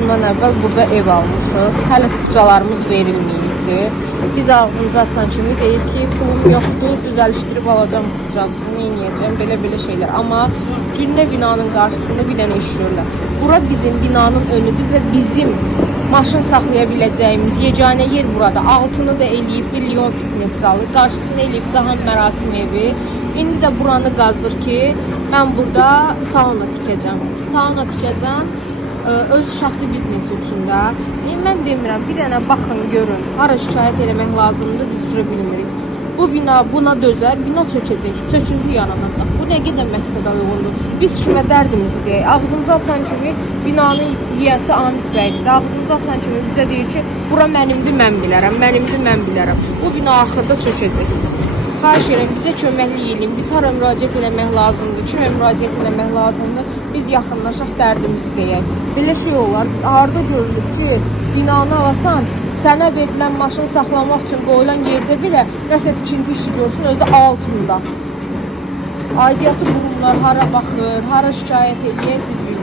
bundan əvvəl burada ev almışıq. Hələ tutcalarımız verilməyibdi. Biz ağzımızı açan kimi deyir ki, pulum yoxdur, düzəlişdirib alacam tutcamızı, nə edəcəm, belə şeylər. Amma cündə binanın qarşısında bir dənə iş görürlər. Bura bizim binanın önüdür və bizim maşın saxlaya biləcəyimiz yeganə yer burada. Altını da eləyib bir Lyon fitness zalı, qarşısını eləyib Cahan mərasim evi. İndi də buranı qazdır ki, mən burada sauna tikəcəm. Sauna tikəcəm. Öz şəxsi biznesi üçün də. Mən demirəm, bir dənə baxın, görün, hara şikayət eləmək lazımdır, biz sürə bilmirik. Bu bina buna dözər, bina çökəcək, çöküntü yaranacaq. Bu nə qədər məqsədə uyğundur? Biz kimə dərdimizi deyək? Ağzımızı açan kimi binanın yiyəsi Amid bəydir. Ağzımızı açan kimi bizə deyir ki, bura mənimdir, mən bilərəm, mənimdir, mən bilərəm. Bu bina axırda çökəcək. Xahiş edirəm, bizə köməklik eləyin. Biz hara müraciət eləmək lazımdır, kimə müraciət eləmək lazımdır? Biz yaxınlaşaq, dərdimizi deyək. Belə şey olar, harda görülür ki, binanı alasan, sənə verilən maşın saxlamaq üçün qoyulan yerdə belə nəsə tikinti işi görsün, özü altında. Aidiyyatı qurumlar hara baxır, hara şikayət edir, biz bilmirik.